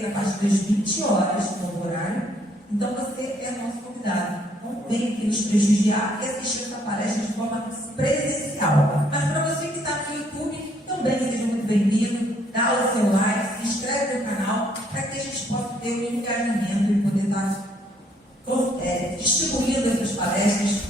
acontecer a partir das 20 horas, no horário. Então você é nosso convidado. Não vem aqui nos prestigiar e assistir essa palestra de forma presencial. Mas para você que está no YouTube, também seja muito bem-vindo. Dá o seu like, se inscreve no canal, para que a gente possa ter um engajamento e poder estar distribuindo essas palestras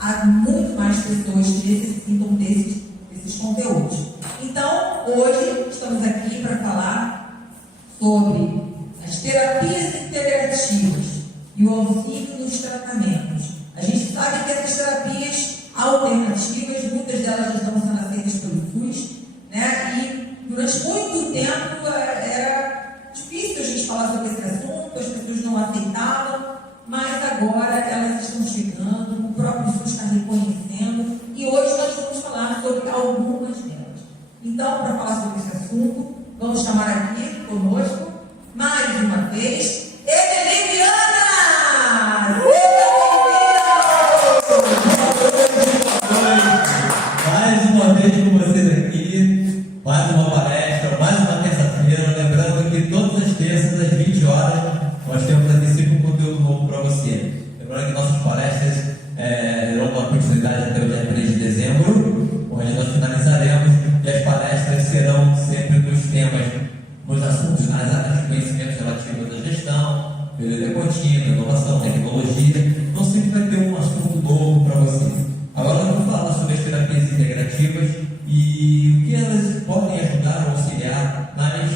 a muito mais pessoas que necessitam desses conteúdos. Então, hoje estamos aqui para falar sobre as terapias integrativas e o auxílio nos tratamentos. A gente sabe que essas terapias alternativas, muitas delas já estão sendo aceitas pelo SUS, né? E durante muito tempo era difícil a gente falar sobre esse assunto, as pessoas não aceitavam, mas agora elas estão chegando, o próprio SUS está reconhecendo, e hoje nós vamos falar sobre algumas delas. Então, para falar sobre esse assunto, vamos chamar aqui conosco, mais uma vez, Evelina! Mais uma vez com vocês aqui, mais uma palestra, mais uma terça-feira. Lembrando que todas as terças, às 20 horas, nós temos aqui um conteúdo novo para você. Lembrando que nossas palestras terão uma continuidade até o dia 3 de dezembro, onde nós finalizaremos, e as palestras serão sempre nos temas, nos assuntos, nas áreas de conhecimento relativos à gestão, melhoria contínua, inovação, tecnologia. Então sempre vai ter um assunto novo para você. Agora nós vamos falar sobre as terapias integrativas e o que elas podem ajudar ou auxiliar nas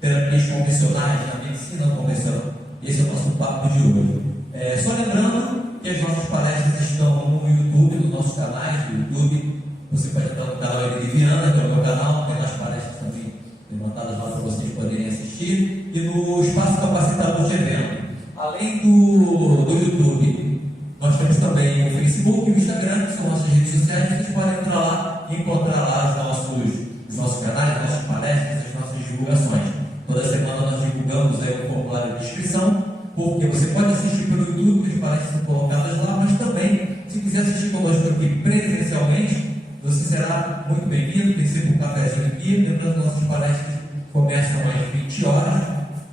terapias convencionais, na medicina convencional. Esse é o nosso papo de hoje. Só lembrando que as nossas palestras estão no YouTube, nos nossos canais do YouTube. Você pode entrar no canal Viana, que é o meu canal, tem as palestras também levantadas lá para vocês poderem assistir, e no Espaço Capacitador de Evento. Além do YouTube, nós temos também o Facebook e o Instagram, que são nossas redes sociais. Vocês podem entrar lá e encontrar lá os nossos canais, as nossas palestras, as nossas divulgações. Toda semana nós divulgamos aí um formulário de inscrição, porque você pode assistir pelo YouTube, que as palestras são colocadas lá, mas também, se quiser assistir conosco aqui presencialmente, você será muito bem-vindo. Tem sempre um cafezinho aqui. Lembrando que nossas palestras começam às 20 horas,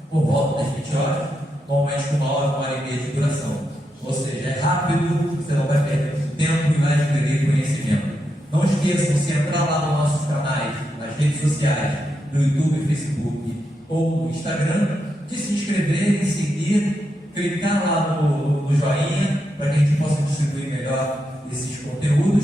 por volta das 20 horas, normalmente com 1 hora e meia de duração. Ou seja, é rápido, você não vai perder tempo e vai adquirir conhecimento. Não esqueçam, se entrar lá nos nossos canais, nas redes sociais, no YouTube, Facebook ou no Instagram, de se inscrever, de seguir, clicar lá no joinha, para que a gente possa distribuir melhor esses conteúdos.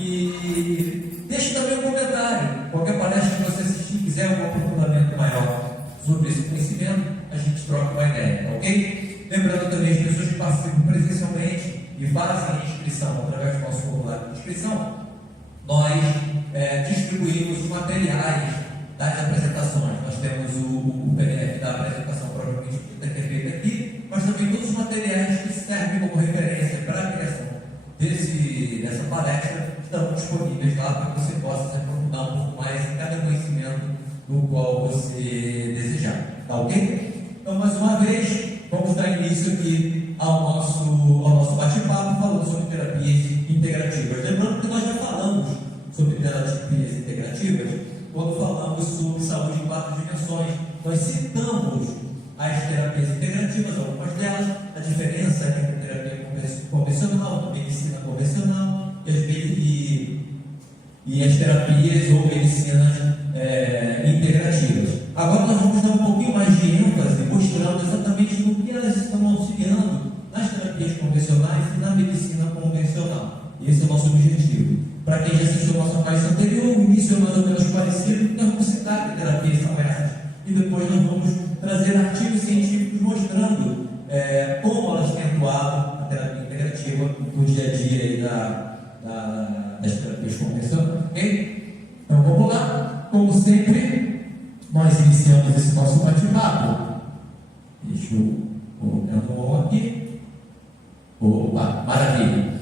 E deixe também um comentário. Qualquer palestra que você assistir, quiser um aprofundamento maior sobre esse conhecimento, a gente troca uma ideia, tá ok? Lembrando também as pessoas que participam presencialmente e fazem a inscrição através do nosso formulário de inscrição, nós distribuímos os materiais das apresentações. Nós temos o PDF da apresentação propriamente dita, que é feita aqui, mas também todos os materiais que servem como referência para a criação dessa palestra estão disponíveis lá para que você possa se aprofundar um pouco mais em cada conhecimento do qual você desejar. Tá ok? Então, mais uma vez, vamos dar início aqui ao nosso bate-papo falando sobre terapias integrativas. Lembrando que nós já falamos sobre terapias integrativas quando falamos sobre saúde em 4 dimensões. Nós citamos as terapias integrativas, algumas delas, a diferença entre a terapia convencional, a medicina convencional e as terapias ou medicinas integrativas. Agora nós vamos dar um pouquinho mais de ênfase, mostrando exatamente no que elas estão auxiliando nas terapias convencionais e na medicina convencional. Esse é o nosso objetivo. Para quem já assistiu a nossa palestra anterior, o início é mais ou menos parecido, então vamos citar que terapias são essas. E depois nós vamos trazer artigos científicos mostrando como elas têm atuado a terapia integrativa no dia a dia aí das terapias convencionais. Ok? Então vamos lá. Como sempre, nós iniciamos esse nosso bate-papo. Deixa eu colocar no on aqui. Opa, maravilha.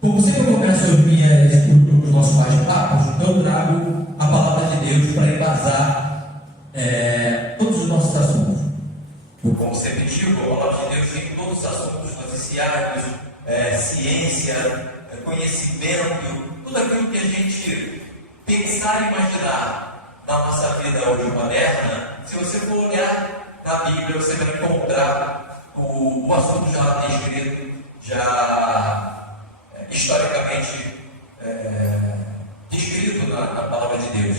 Como sempre eu começo os nossos bate-papos, eu trago a palavra de Deus para embasar todos os nossos assuntos. Como sempre digo, a palavra de Deus em todos os assuntos noticiários, ciência, conhecimento, tudo aquilo que a gente pensar e imaginar na nossa vida hoje moderna. Se você for olhar na Bíblia você vai encontrar o assunto já descrito, já historicamente descrito na palavra de Deus.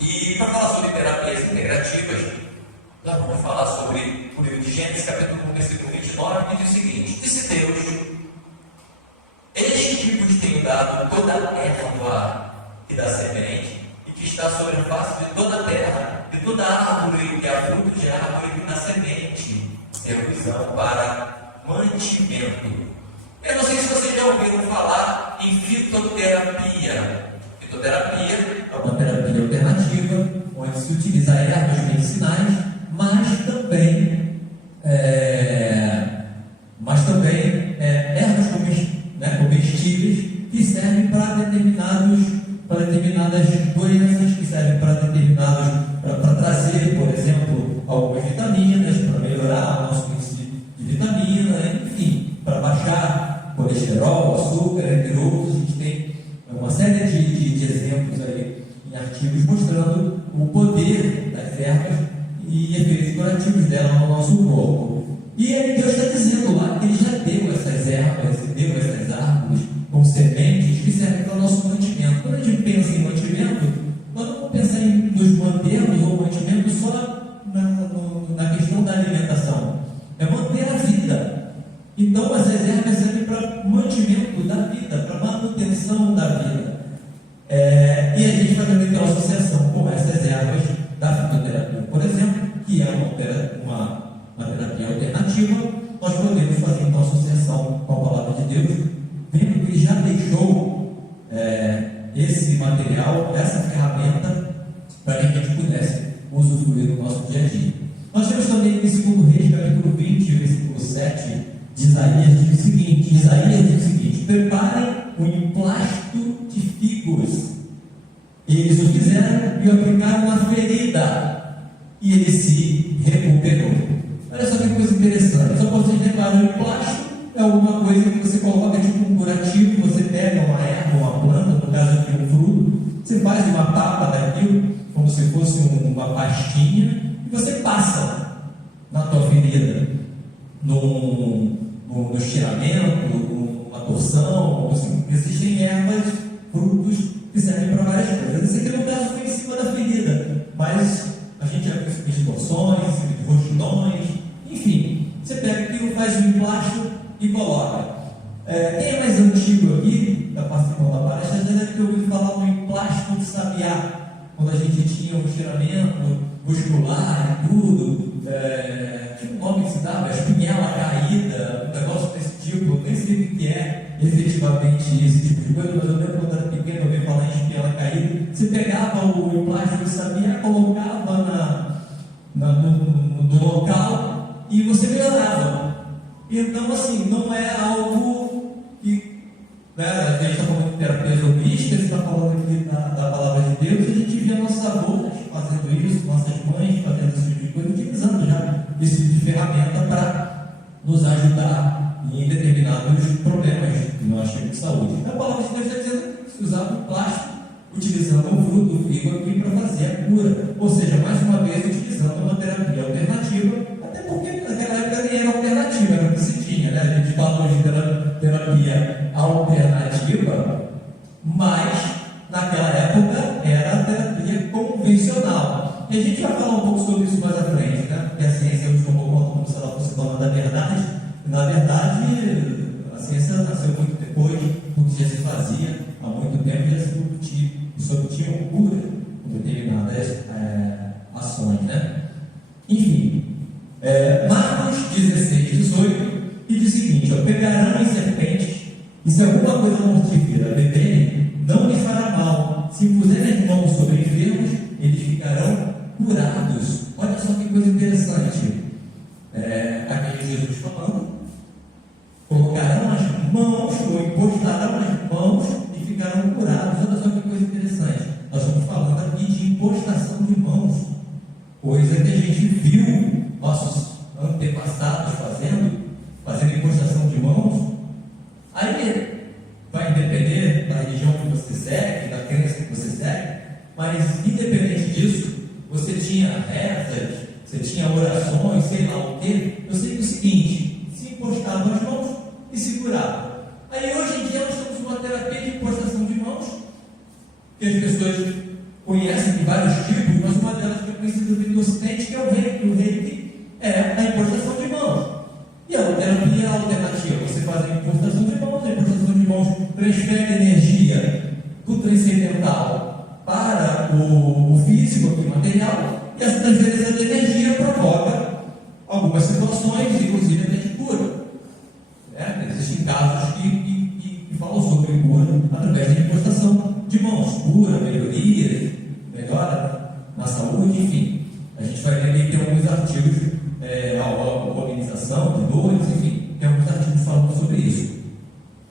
E para falar sobre terapias integrativas, nós vamos falar sobre o livro de Gênesis, capítulo 1, versículo 29, que diz o seguinte: disse Deus, este que vos tenho dado toda a erva que dá semente, e que está sobre a face de toda a terra, de toda a árvore que há fruto de árvore que dá semente, eu vos amo para mantimento. Eu não sei se vocês já ouviram falar em fitoterapia. Fitoterapia é uma terapia alternativa, onde se utiliza ervas medicinais, mas também ervas comestíveis que servem para determinadas doenças, que servem para trazer, por exemplo, algumas vitaminas, para melhorar o nosso índice de vitamina, enfim, para baixar colesterol, açúcar, entre outros. A gente tem uma série de exemplos aí em artigos mostrando o poder das ervas e efeitos curativos dela no nosso corpo. E aí Deus está dizendo lá que Ele já deu essas ervas, deu essas árvores com sementes que servem para o nosso mantimento. Quando a gente pensa em mantimento, nós não vamos pensar em nos mantermos ou mantimento só na questão da alimentação. É manter a vida. Então essas ervas servem para mantimento da vida, para manutenção da vida. E a gente vai também ter uma associação com essas ervas da fitoterapia, por exemplo, que é uma terapia alternativa. Nós podemos fazer então associação com a palavra de Deus, vendo que Ele já deixou esse material, essa ferramenta, para que a gente pudesse usufruir no nosso dia a dia. Nós temos também em 2 Reis, capítulo 20, versículo 7, de Isaías, diz o seguinte: preparem um emplasto de figos. Eles o fizeram e o aplicaram na ferida, e ele se recuperou. Olha só que coisa interessante. Só para vocês lembrarem, o emplasto é alguma coisa que você coloca tipo um curativo. Você pega uma erva, uma planta, no caso aqui um fruto, você faz uma papa daquilo, como se fosse uma pastinha, e você passa na tua ferida, no estiramento, numa torção. Assim, existem ervas, frutos que servem para várias coisas. Esse aqui no caso foi em cima da ferida, mas a gente já viu em torções, rostidões, enfim. Você pega aquilo, faz um emplasto e coloca. Quem é mais antigo aqui, da participação da palestra, já deve ter ouvido falar do emplasto de sabiá, quando a gente tinha um estiramento muscular e tudo, tinha um nome que se dava, espinhela caída, um negócio desse tipo. Eu nem sei o que é efetivamente esse tipo de coisa, mas eu lembro quando era pequeno, eu ouvi falar em espinhela caída. Você pegava o emplasto de sabiá, colocava no local e você melhorava. Então, assim, não é algo que, a gente está falando de terapias holísticas, está falando aqui da palavra de Deus, e a gente vê nossos avós fazendo isso, nossas mães fazendo esse tipo de coisa, utilizando já esse tipo de ferramenta para nos ajudar em determinados problemas que nós temos de saúde. A palavra de Deus está dizendo que se usava o plástico, utilizando o fruto do figo aqui para fazer a cura, ou seja, mais uma vez utilizando uma terapia alternativa, até porque naquela época nem era alternativa, era o que se tinha, né? A gente fala hoje de terapia alternativa, mas naquela época era a terapia convencional. E a gente vai falar um pouco sobre isso mais à frente, né? Porque a ciência hoje tomou conta como se ela fosse dona da verdade, e na verdade a ciência nasceu muito depois do que já se fazia há muito tempo, já se obtinham cura com determinadas ações, né? Enfim, Marcos 16, 18, e diz o seguinte: pegarão as serpentes, e se alguma coisa mortífera beberem, não lhes fará mal. Se impuserem as mãos sobre enfermos, eles ficarão curados. Olha só que coisa interessante. Aqui Jesus falando: colocarão as mãos, ou encostarão as mãos e ficarão curados. Olha só que coisa interessante. Nós estamos falando aqui de impostação de mãos, coisa que a gente viu nossos antepassados fazendo impostação de mãos. Aí vai depender da religião que você segue, da crença que você segue, mas independente disso, você tinha rezas, você tinha orações, sei lá o quê. Eu sei que é o seguinte: se impostava as mãos e segurava. Aí hoje em dia nós temos uma terapia de impostação de mãos, que as pessoas conhecem de vários tipos, mas uma delas que é conhecida do Ocidente, que é o Reiki. O Reiki é a impostação de mãos. E a terapia alternativa, você faz a impostação de mãos transfere energia do transcendental para o físico, o material, e essa transferência de energia provoca algumas situações, inclusive até de cura. Existem casos que falam sobre cura através da impostação de mãos, cura, melhoria, melhora na saúde, enfim. A gente vai ver que tem alguns artigos, a organização de dores, enfim, tem alguns artigos falando sobre isso.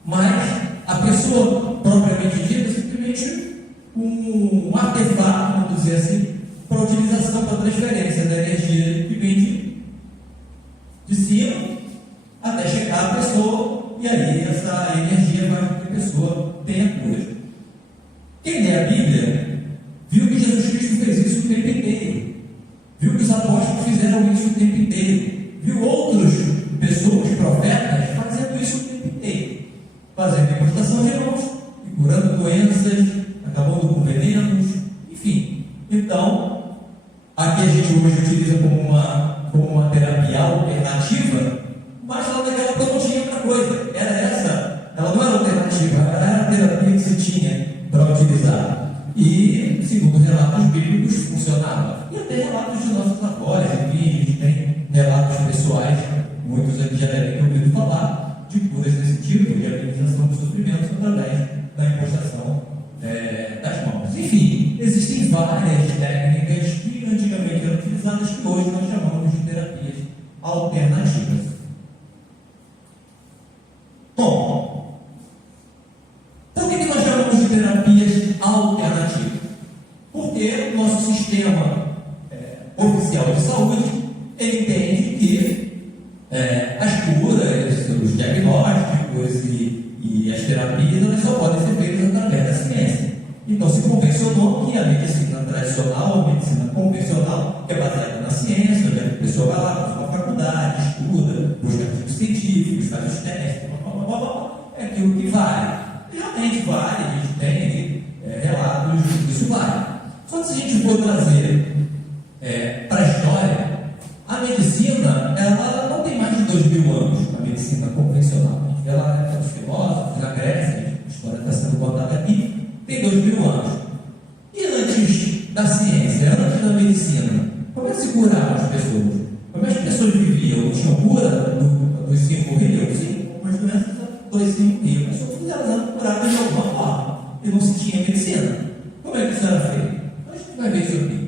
Mas a pessoa propriamente dita é simplesmente um artefato, vamos dizer assim, para utilização, para transferência da energia que vem de cima até chegar à pessoa, e aí essa energia vai para que a pessoa tenha cura. Quem lê a Bíblia viu que Jesus Cristo fez isso o tempo inteiro, viu que os apóstolos fizeram isso o tempo inteiro, viu outras pessoas, profetas, fazendo isso o tempo inteiro, fazendo impostação de mãos e curando doenças, acabando com venenos, enfim. Então, aqui a gente hoje utiliza como uma terapia alternativa, mas lá naquela época não tinha outra coisa, era essa, ela não era alternativa, era a terapia que se tinha para utilizar. E, segundo relatos bíblicos, funcionava. E até relatos de nossos avós, enfim, a gente tem relatos pessoais, muitos aqui já devem ter ouvido falar de curas desse tipo, de amenização dos sofrimentos através da impostação das mãos. Enfim, existem várias técnicas que antigamente eram utilizadas que hoje nós chamamos de terapias alternativas. Bom, por que nós chamamos de terapias alternativas? Porque o nosso sistema oficial de saúde ele entende que as curas, os diagnósticos e as terapias elas só podem ser feitas através da ciência. Então se convencionou que a medicina tradicional, a medicina convencional, que é baseada na ciência, onde a pessoa vai lá, faz uma faculdade, estuda, busca artigos científicos, faz os testes, é aquilo que vale. Realmente vale, a gente tem relatos disso vale. Só que se a gente for trazer para a história, a medicina ela não tem mais de 2000 anos, a medicina convencional. Ela é dos filósofos, na Grécia, a história está sendo contada aqui, tem 2000 anos. E antes da ciência, antes da medicina, como é que se curavam as pessoas? Como é que as pessoas viviam? Tinham cura dos 5 rios? Sim, algumas doenças dos 5 rios. As pessoas eram curadas de alguma forma. E não se tinha medicina. Como é que isso era feito? A gente vai ver isso aqui.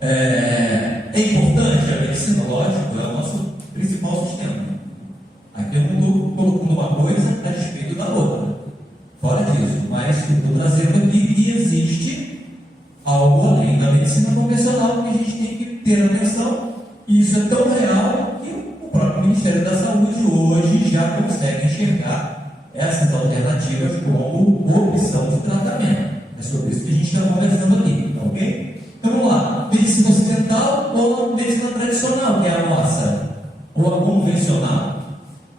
É importante a medicina, lógico, é o nosso principal sistema. Aqui eu não estou colocando uma coisa a respeito da outra. Fora disso, mas eu estou trazendo aqui que existe algo além da medicina convencional que a gente tem que ter atenção, e isso é tão real que o próprio Ministério da Saúde hoje já consegue enxergar essas alternativas como opção de tratamento. É sobre isso que a gente está conversando aqui, tá ok? Então vamos lá, medicina ocidental ou medicina tradicional, que é a nossa, ou a convencional.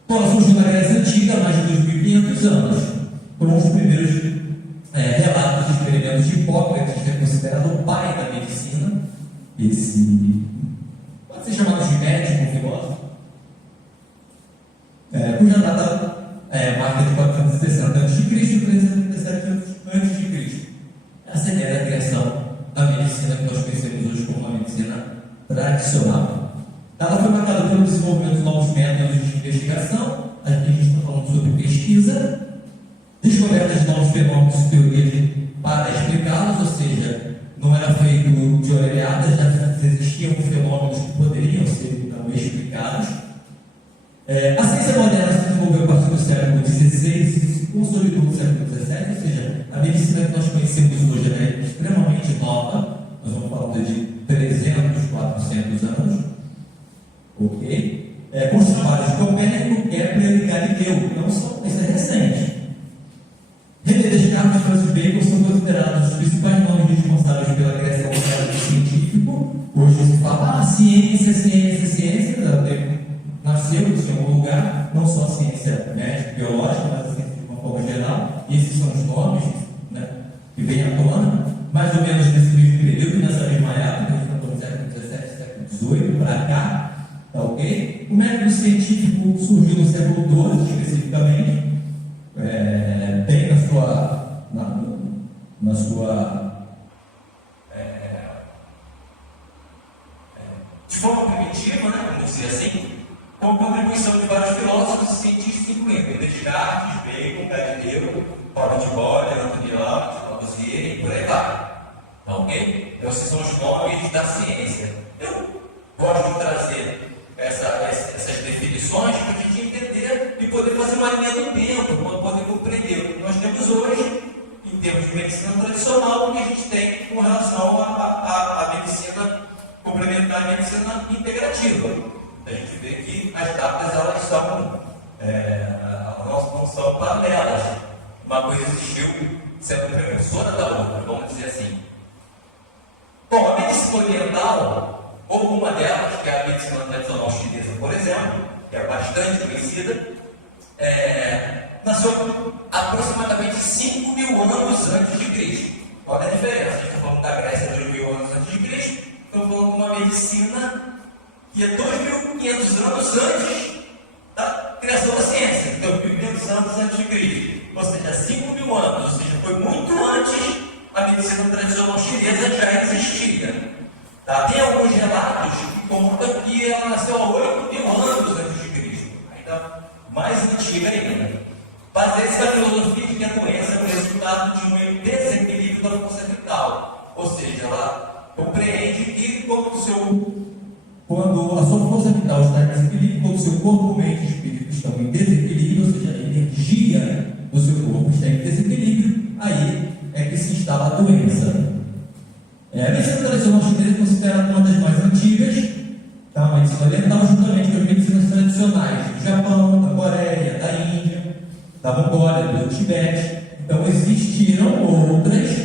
Então, ela surgiu na Grécia Antiga há mais de 2500 anos, com os primeiros relatos de experimentos de Hipócrates, que é considerado o pai da medicina. Esse pode ser chamado de médico, filósofo, cuja data marca de 460 a.C. e 337 a.C. Essa é a criação da medicina que nós conhecemos hoje como uma medicina tradicional. Ela foi marcada pelo desenvolvimento de novos métodos de investigação. Aqui a gente está falando sobre pesquisa, descobertas de novos fenômenos e teorias para explicá-los, ou seja, não era feito de orelhada, já existiam fenômenos que poderiam ser então explicados. A ciência moderna se desenvolveu a partir do século XVI e se consolidou no século XVII, ou seja, a medicina que nós conhecemos hoje é extremamente nova, nós vamos falar de 300, 400 anos, ok? Com os trabalhos de Copérnico, Kepler e Galileu, não são coisas recentes. René Descartes e Francis Bacon são considerados os principais nomes responsáveis pela criação do método científico. Hoje se fala, se lugar, não só a ciência médica, biológica, mas a ciência de uma forma geral. E esses são os nomes, né, que vêm à tona, mais ou menos nesse mesmo período, nessa mesma época, no século XVII, século XVIII, para cá, tá ok? O método científico surgiu no século XII, especificamente, bem na sua de forma primitiva, né, vamos dizer assim, com a contribuição de vários filósofos e cientistas, incluindo Descartes, Bacon, Galileu, Paulo de Bolle, Anthony Lambert, Lavoisier e por aí vai. Ok? Então, esses são os nomes da ciência. Eu gosto de trazer essas definições para a gente entender e poder fazer uma linha do tempo, para poder compreender o que nós temos hoje, em termos de medicina tradicional, o que a gente tem com relação à medicina complementar e medicina integrativa. A gente vê que as datas elas são, não são paralelas. Uma coisa existiu sendo precursora da outra, vamos dizer assim. Bom, a medicina oriental, ou uma delas, que é a medicina tradicional chinesa, por exemplo, que é bastante conhecida, nasceu aproximadamente 5.000 anos antes de Cristo. Olha a diferença, a gente está falando da Grécia 2.000 anos antes de Cristo, estamos falando de uma medicina que é 2.500 anos antes da criação da ciência, então 1.500 anos antes de Cristo, ou seja, 5.000 anos, ou seja, foi muito antes a medicina tradicional chinesa já existia. Tá? Tem alguns relatos que contam que ela nasceu há 8.000 anos antes de Cristo, ainda mais antiga ainda. Baseia-se na filosofia de que a doença é o resultado de um desequilíbrio da força vital, ou seja, ela compreende que quando a sua força vital está em desequilíbrio, quando o seu corpo, mente e espírito estão em desequilíbrio, ou seja, a energia do seu corpo está em desequilíbrio, aí é que se instala a doença. A medicina tradicional chinesa é considerada uma das mais antigas, tá? A medicina oriental, juntamente com as medicinas tradicionais do Japão, da Coreia, da Índia, da Mongólia, do Tibete. Então existiram outras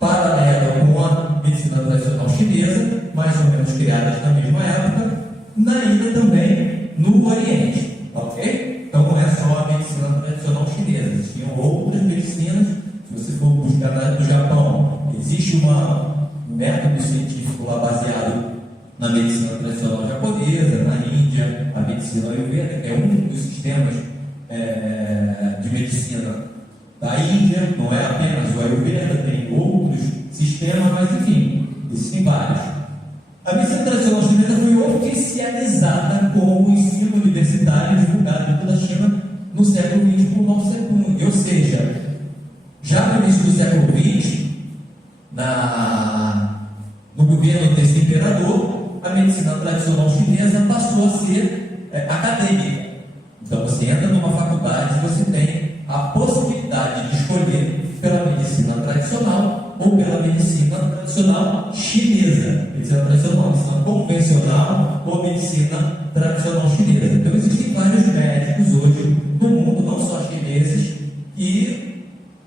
paralelas com a medicina tradicional chinesa, mais ou menos criadas na mesma época, na Índia também, no Oriente, ok? Então não é só a medicina tradicional chinesa, existiam outras medicinas. Se você for buscar no Japão, existe um método científico lá baseado na medicina tradicional japonesa, na Índia, a medicina Ayurveda, que é um dos sistemas de medicina da Índia, não é apenas o Ayurveda, tem outros sistemas, mas enfim, existem vários. A medicina tradicional chinesa foi oficializada como ensino universitário divulgado pela China no século XX por Mao Tse-tung, ou seja, já no início do século XX, no governo desse imperador, a medicina tradicional chinesa passou a ser acadêmica. Então você entra numa faculdade e você tem a possibilidade de escolher pela medicina tradicional ou pela medicina tradicional chinesa. Medicina tradicional, medicina convencional ou medicina tradicional chinesa. Então existem vários médicos hoje no mundo, não só chineses, que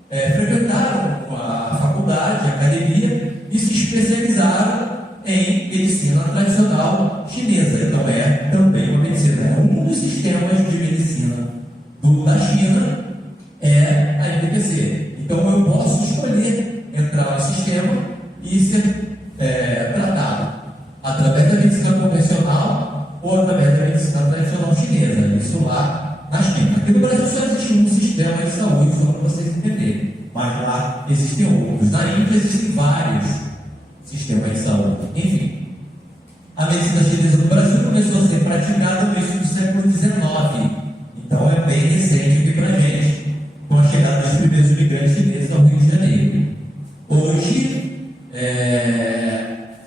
frequentaram a faculdade, a academia e se especializaram em medicina tradicional chinesa. Então é também uma medicina. Um dos sistemas de medicina da China é a MPC. Então eu posso escolher entrar no sistema e ser tratado através da medicina convencional ou através da medicina tradicional chinesa. Isso lá na China. Aqui no Brasil só existe um sistema de saúde, só para vocês entenderem. Mas lá existem outros. Na Índia existem vários sistemas de saúde. Enfim, a medicina chinesa no Brasil começou a ser praticada no início do século XIX. Então é bem recente aqui para a gente, com a chegada dos primeiros imigrantes chineses ao Rio de Janeiro. Hoje,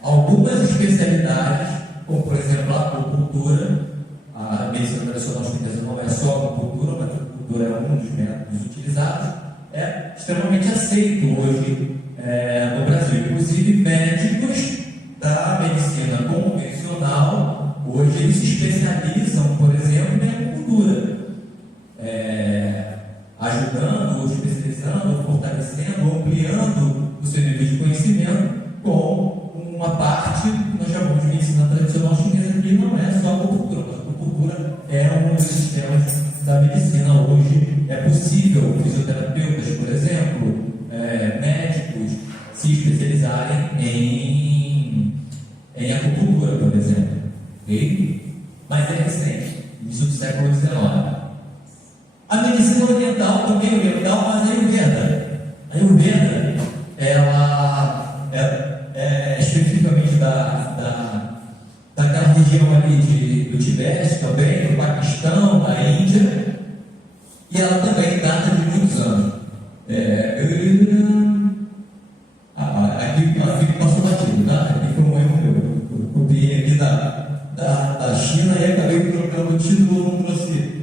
algumas especialidades, como por exemplo a acupuntura, a medicina tradicional chinesa não é só a acupuntura, mas a acupuntura é um dos métodos utilizados, é extremamente aceito hoje no Brasil. Inclusive médicos da medicina convencional, hoje eles se especializam, por exemplo, em acupuntura, ajudando, especializando, fortalecendo, ampliando o seu nível de conhecimento com uma parte que nós chamamos de medicina tradicional chinesa, que não é só a acupuntura, mas a acupuntura é um dos sistemas da medicina hoje. É possível fisioterapeutas, por exemplo, médicos se especializarem em acupuntura, por exemplo. Okay? Mas é recente, início do século XIX. A medicina oriental também oriental, mas a Ayurveda. A Ayurveda, ela é especificamente daquela região ali do Tibete também, do Paquistão, da Índia, e ela também data de muitos anos. Aqui passou batido, tá? Aqui foi um erro meu. Eu copiei aqui da China e acabei trocando o título,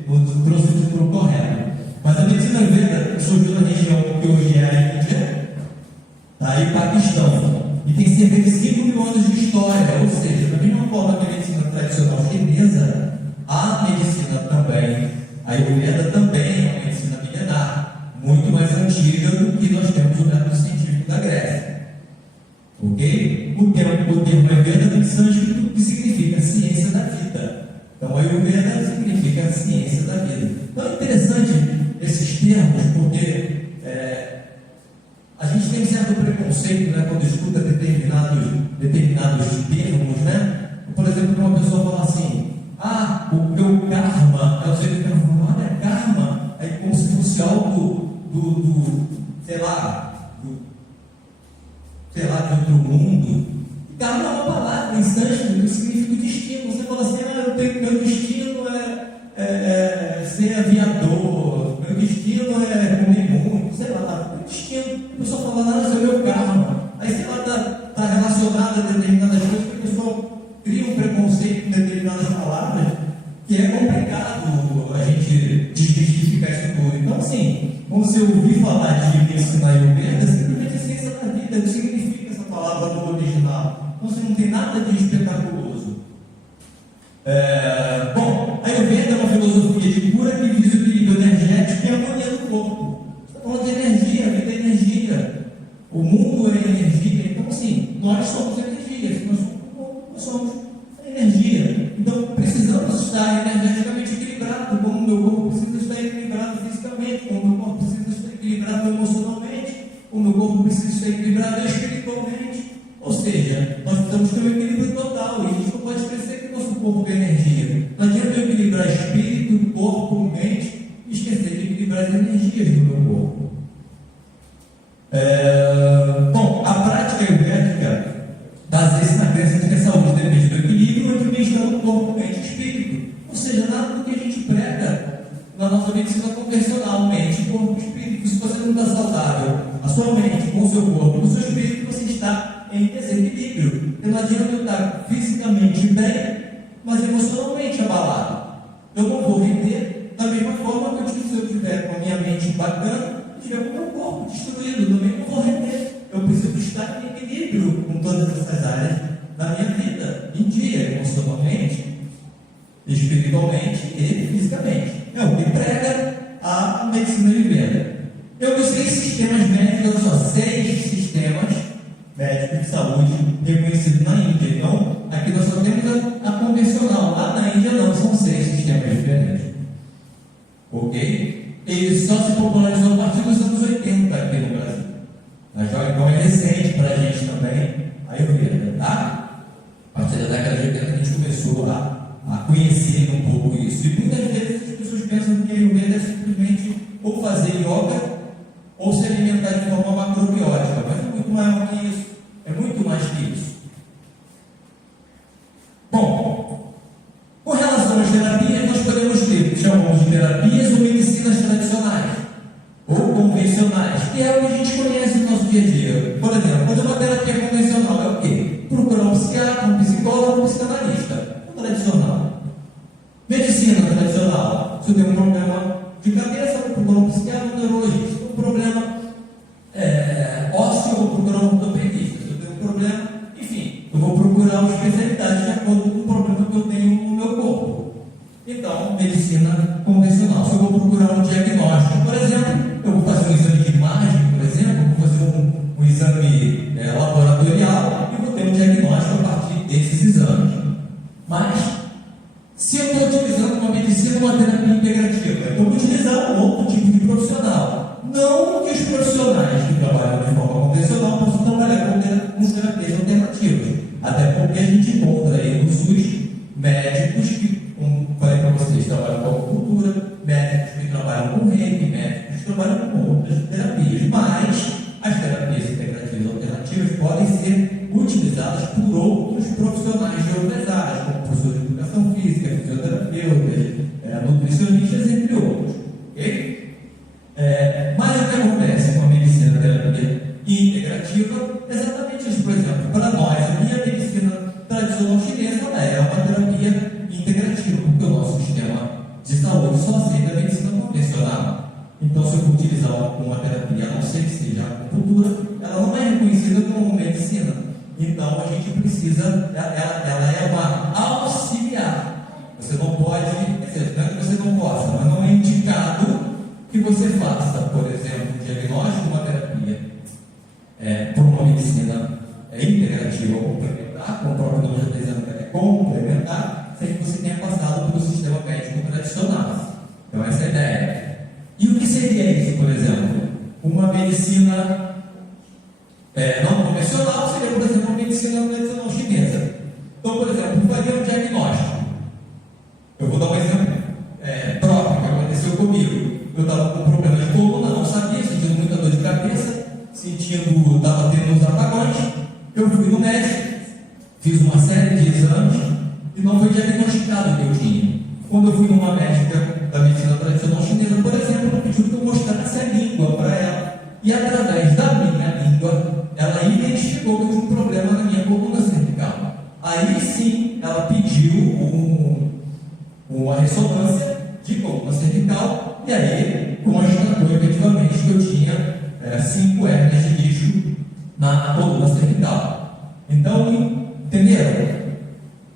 não trouxe o título correto. Mas a medicina Ayurveda surgiu na região que hoje é a Índia, tá? E Paquistão. E tem cerca de 5 mil anos de história, ou seja, da mesma forma que a medicina tradicional chinesa, a medicina também, a Ayurveda também é uma medicina milenar, muito mais antiga do que nós temos o método científico da Grécia. Ok? O termo Ayurveda vem de sânscrito, que significa ciência da vida. Então, Ayurveda significa ciência da vida. Então, é interessante esses termos, porque a gente tem certo preconceito, né, quando escuta determinados termos, né? Por exemplo, uma pessoa fala assim: o meu karma, eu sei que olha, karma, é como se fosse algo sei lá, de outro mundo. Karma é uma palavra em sânscrito que significa destino. Você fala assim: meu destino é ser aviador, meu destino é comer muito, sei lá, meu destino. A pessoa fala: nada, isso é meu karma. Aí, sei lá, está relacionado a determinadas coisas, que a pessoa cria um preconceito com determinadas palavras, que é complicado a gente desmistificar isso tudo. Então, assim, quando você ouvir falar de medicina Ayurveda, simplesmente é ciência da vida, não significa essa palavra no original. Então, você não tem nada de espetaculoso. Bom, a Ayurveda é uma filosofia de cura que visa o equilíbrio energético e a harmonia do corpo. Você está falando de energia, a vida é energia. O mundo é energia. Então, assim, nós somos energia. Nós somos energia. Então, precisamos estar energeticamente equilibrados, como o meu corpo precisa estar equilibrado fisicamente, como o meu corpo precisa estar equilibrado emocionalmente, como o meu corpo precisa estar equilibrado espiritualmente. Ou seja, nós precisamos ter um equilíbrio total, e a gente não pode esquecer que o nosso corpo é energia. Não adianta eu equilibrar espírito, corpo, mente, e esquecer de equilibrar as energias do meu corpo. Bom, a prática ayurvédica baseia-se na crença de que a saúde depende do equilíbrio entre o bem-estar do corpo, mente e espírito. Ou seja, nada do que a gente prega na nossa medicina convencional, mente, corpo e espírito. Se você não está saudável, a sua mente, com o seu corpo, com o seu espírito, você está em desequilíbrio. Porque não adianta eu estar fisicamente bem, mas emocionalmente abalado. Eu não vou render da mesma forma que se eu tiver com a minha mente bacana, estiver com o meu corpo destruído, também não vou render. Eu preciso estar em equilíbrio com todas essas áreas da minha vida, em dia, emocionalmente, espiritualmente e fisicamente. É o que prega a medicina Ayurveda. Eu listei sistemas médicos, olha só, 6 sistemas médicos de saúde reconhecidos na Índia. Então, aqui nós só temos a convencional. Lá na Índia não, são 6 sistemas diferentes. Ok? Ele só se popularizou a partir dos anos 80 aqui no Brasil. Então é recente para a gente também a Ayurveda, tá? A partir da década de 80 a gente começou a conhecer um pouco isso. E muitas vezes as pessoas pensam que a Ayurveda é simplesmente ou fazer yoga ou se alimentar de forma macrobiótica, mas é muito maior que isso, é muito mais que isso. Bom, com relação às terapias, nós podemos ter o que chamamos de terapias ou medicinas tradicionais ou convencionais, que é o que a gente conhece no nosso dia a dia. Por exemplo, fazer uma terapia convencional é o quê? Procurar um psiquiatra, um psicólogo, um psicanalista. É tradicional. Medicina tradicional. Se eu tenho um problema de cabeça, eu vou procurar um psiquiatra, um neurologista. Se eu tenho um problema ósseo, eu vou procurar um ortopedista. Se eu tenho um problema, enfim, eu vou procurar uma especialidade de acordo com o problema que eu tenho no meu corpo. Então, medicina convencional. Se eu vou procurar um diagnóstico, por exemplo, eu vou fazer um exame de imagem, por exemplo, vou fazer um exame laboratorial e vou ter um diagnóstico a partir desses exames. Mas, se eu estou utilizando uma medicina Até porque a gente encontra aí no SUS médicos que, como falei para vocês, trabalham com acupuntura, médicos que trabalham com reiki, médicos que trabalham com outras terapias, mas as terapias integrativas alternativas podem ser utilizadas por outros profissionais de outras áreas, como professores de educação física, fisioterapeutas, nutricionistas, entre outros. Ok? Mas o que acontece com a medicina terapia integrativa é exatamente isso. Por exemplo, para nós aqui, a medicina tradicional chinesa é uma terapia integrativa, porque o nosso sistema de saúde só aceita a medicina convencional. Então, se eu for utilizar uma terapia, a não ser que seja acupuntura, ela não é reconhecida como medicina. Então, a gente precisa, ela é uma auxiliar. Você não pode, não é que você não possa, mas não é indicado que você faça, por exemplo, um diagnóstico, uma terapia por uma medicina integrativa ou complementar, como o próprio nome já está dizendo que é complementar, sem que você tenha passado pelo sistema médico tradicional. Então, essa é a ideia. E o que seria isso, por exemplo? Uma medicina não convencional seria, por exemplo, uma medicina tradicional chinesa. Então, por exemplo, fazer um diagnóstico. Eu vou dar um exemplo próprio que aconteceu comigo. Eu estava com problema de coluna, não sabia, sentindo muita dor de cabeça, estava tendo uns apagões. Eu fui no médico, fiz uma série de exames e não foi diagnosticado o que eu tinha. Quando eu fui numa médica da medicina tradicional chinesa, por exemplo, ela pediu que eu mostrasse a língua para ela. E através da minha língua, ela identificou que eu tinha um problema na minha coluna cervical. Aí sim, ela pediu uma ressonância de coluna cervical, e aí constatou efetivamente que eu tinha 5 hérnias de disco na coluna cervical. Então, entenderam?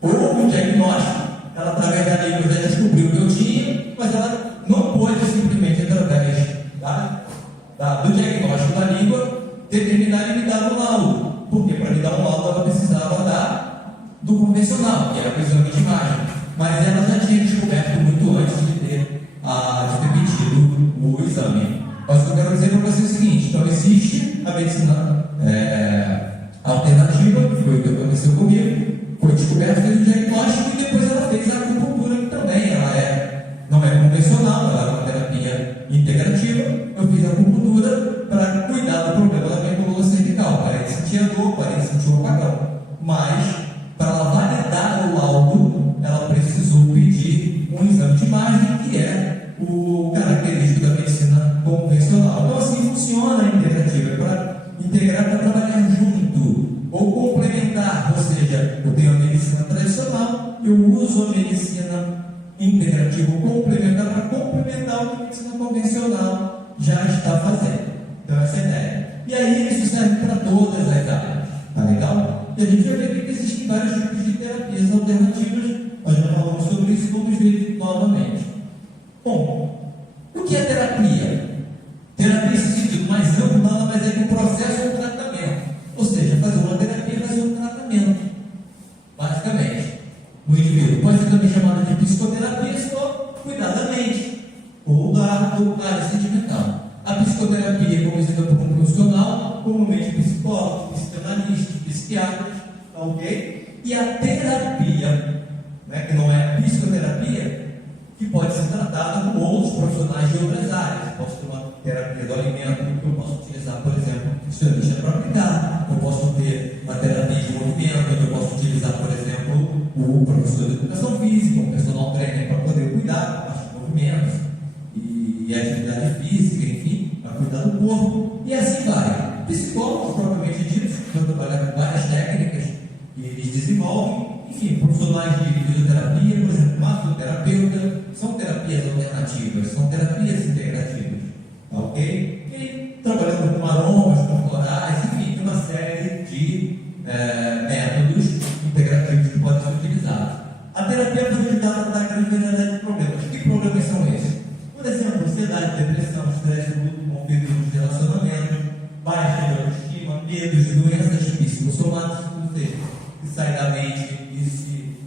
Houve um diagnóstico, ela através da língua já descobriu o que eu tinha, mas ela não pôde simplesmente através do diagnóstico da língua determinar e me dar um laudo, porque para me dar um laudo ela precisava do convencional, que era o exame de imagem, mas ela já tinha descoberto muito antes de ter pedido o exame. Mas o que eu quero dizer para vocês é o seguinte: então existe a medicina alternativa, que foi o que aconteceu comigo, foi descoberto, fez o diagnóstico e depois ela fez a acupuntura, que também não é convencional, ela é uma terapia integrativa. Eu fiz a acupuntura para cuidar do problema da minha coluna cervical, parei de sentir a dor, parei de sentir o apagão, mas para ela validar o laudo, ela precisou pedir um exame de imagem, que é o característico da medicina convencional. Então assim funciona a integrativa, é para integrar, para trabalhar junto ou complementar, ou seja, eu tenho a medicina tradicional, eu uso a medicina integrativa ou complementar para complementar o que a medicina convencional já está fazendo. Então essa é a ideia. E aí isso serve para todas as áreas, tá legal? E a gente vai ver que existem vários tipos de terapias alternativas, nós já falamos sobre isso, vamos ver novamente. Bom, o que é terapia? Terapia nesse sentido mais amplo nada mais é que um processo ou um tratamento. Ou seja, fazer uma terapia é fazer um tratamento. Basicamente, o indivíduo pode ser também chamado de psicoterapia se for cuidar da mente ou da área sentimental. A psicoterapia é conduzida por um profissional, comumente psicólogos, psicanalistas, psiquiatras, ok? E a terapia, que não é a psicoterapia, que pode ser tratada com outros profissionais de outras áreas. Posso ter uma terapia do alimento que eu posso utilizar, por exemplo, nutricionista para aplicar. Eu posso ter uma terapia de movimento, eu posso utilizar, por exemplo, o professor de educação física, um personal trainer para poder cuidar da parte de movimentos e atividade física, enfim, para cuidar do corpo, e assim vai. Psicólogos, propriamente ditos, que vão trabalhar com várias técnicas que eles desenvolvem, enfim, profissionais de fisioterapia, por exemplo, massoterapeuta, são terapias alternativas, são terapias integrativas, ok? E trabalhando com aromas, com florais, enfim, tem uma série de métodos integrativos que podem ser utilizados. A terapia pode ajudar a tratar grande variedade de problemas. Que problemas são esses? Por exemplo, ansiedade, depressão, estresse, luto, conflitos nos relacionamentos, baixa de autoestima, medos de doenças psicossomáticas, ou seja, que saem da mente e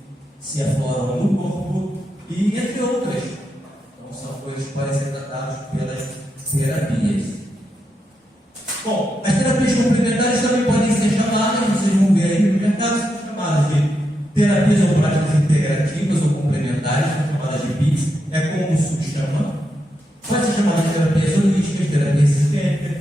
se afloram no corpo, e entre outras. Então, são coisas que podem ser tratadas pelas terapias. Bom, as terapias complementares também podem ser chamadas, vocês vão ver aí no mercado, são Terapias ou práticas integrativas ou complementares, chamadas de PICs, é como o SUS chama. Pode ser chamada de terapias holísticas, terapias sistêmicas,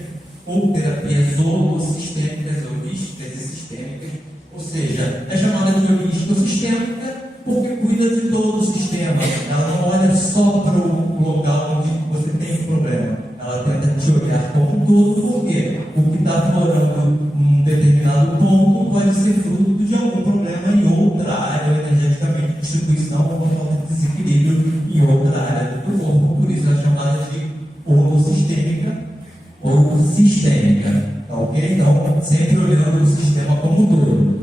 ou terapias holossistêmicas, holísticas e sistêmicas. Ou seja, é chamada de holística ou sistêmica porque cuida de todo o sistema. Ela não olha só para o local onde você tem o problema. Ela tenta te olhar como um todo, porque o que está aflorando um determinado ponto pode ser fruto de algum problema em outra área, energeticamente, distribuição ou uma falta de desequilíbrio em outra área do corpo. Por isso é chamada de holossistêmica ou sistêmica. Tá ok? Então, sempre olhando o sistema como um todo.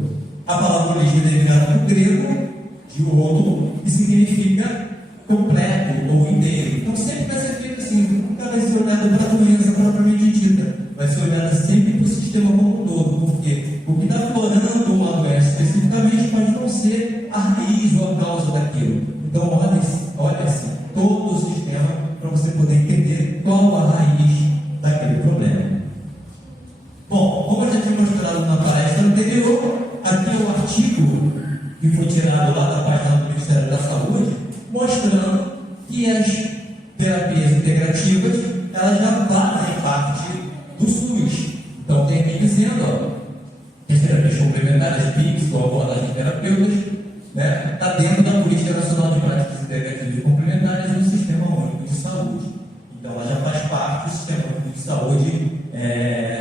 A palavra origem é derivada do grego, de holo, que significa completo ou inteiro. Então, sempre vai ser feito assim, nunca vai ser olhada para a doença propriamente dita, vai ser olhada sempre para o sistema como um todo, porque o que está aflorando uma doença especificamente pode não ser a raiz ou a causa daquilo. Então, olha-se todo o sistema para você poder entender qual a raiz daquele problema. Bom, como eu já tinha mostrado na palestra anterior, aqui é o artigo que foi tirado lá da página do Ministério da Saúde, mostrando que as terapias integrativas, elas já fazem parte do SUS. Então, tem aqui dizendo, que as terapias complementares, PICs, ou abordagens terapeutas, está dentro da Política Nacional de Práticas Integrativas e Complementares do Sistema Único de Saúde. Então, ela já faz parte do Sistema Único de Saúde,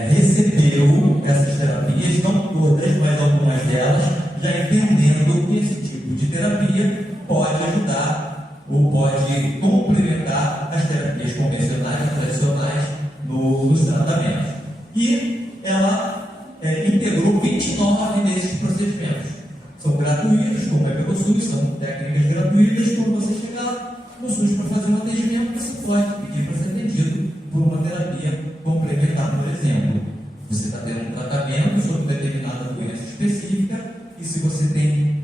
recebeu essas terapias, não todas, mas algumas delas, já entendendo que esse tipo de terapia pode ajudar ou pode complementar as terapias convencionais, tradicionais, nos tratamentos. E ela integrou 29 desses procedimentos. São gratuitos, como é pelo SUS, são técnicas gratuitas. Quando você chegar no SUS para fazer um atendimento, você pode pedir para ser atendido por uma terapia complementar, por exemplo. Você está tendo um tratamento sobre determinada doença específica, e se você tem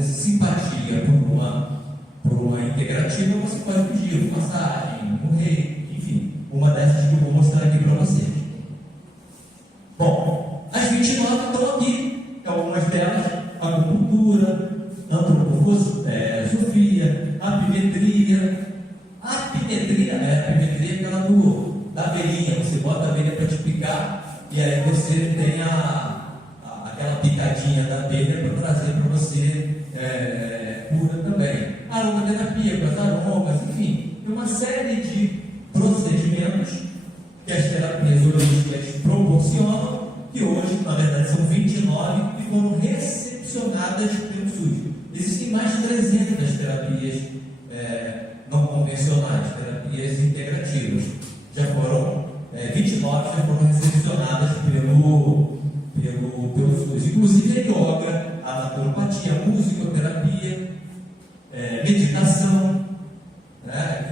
simpatia por uma integrativa, você pode pedir uma massagem, um reiki, enfim, uma dessas que eu vou mostrar aqui para vocês. Bom, as 29 estão aqui, algumas delas: acupuntura, antroposofia, apimetria. A apimetria é aquela da abelhinha, você bota a abelha para te picar, e aí você tem aquela picadinha da abelha para trazer para você cura também. Aromaterapia, com as aromas, enfim, tem uma série de procedimentos que as terapias holísticas proporcionam, que hoje, na verdade, são 29 e foram recepcionadas pelo SUS. Existem mais de 300 terapias não convencionais, terapias integrativas. Já foram 29 já foram recepcionadas pelo SUS. Inclusive a yoga, a naturopatia, a musicoterapia, meditação,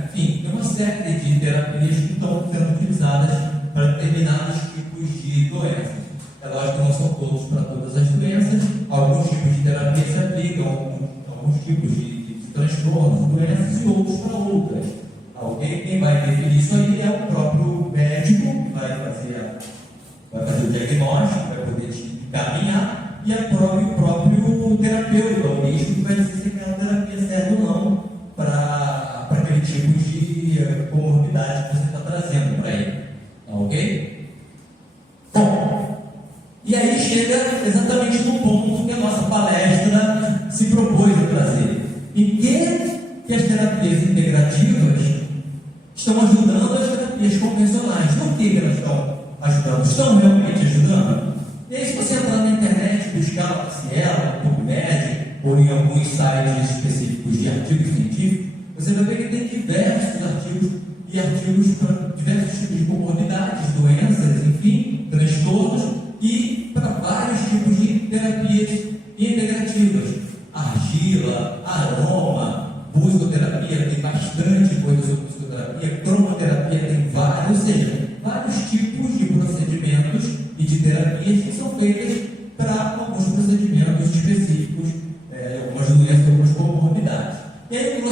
enfim, tem uma série de terapias que estão sendo utilizadas para determinados tipos de doenças. É lógico que não são todos para todas as doenças, alguns tipos de terapia se aplicam a alguns tipos de transtornos, doenças, e outros para outras. Quem vai definir isso aí é o próprio médico, que vai fazer o diagnóstico, vai poder te encaminhar, e o próprio terapeuta, o médico, que vai dizer se aquela terapia serve ou não para aquele tipo de comorbidade que você está trazendo para ele. Ok? Bom, e aí chega exatamente no ponto que a nossa palestra se propôs a trazer. Em que as terapias integrativas estão ajudando as terapias convencionais? Por que elas estão ajudando? Estão realmente ajudando? E aí, se você entrar na internet, buscar na Cielo, no PubMed, ou em alguns sites específicos de artigos científicos, você vai ver que tem diversos artigos para diversos tipos de comorbidades, doenças, enfim, transtornos, e para vários tipos de terapias integrativas. Argila, aroma, musicoterapia, tem bastante coisa sobre musicoterapia, cromoterapia tem vários, ou seja, vários tipos de procedimentos e de terapias que são feitas para alguns procedimentos específicos, algumas doenças, algumas comorbidades. E aí eu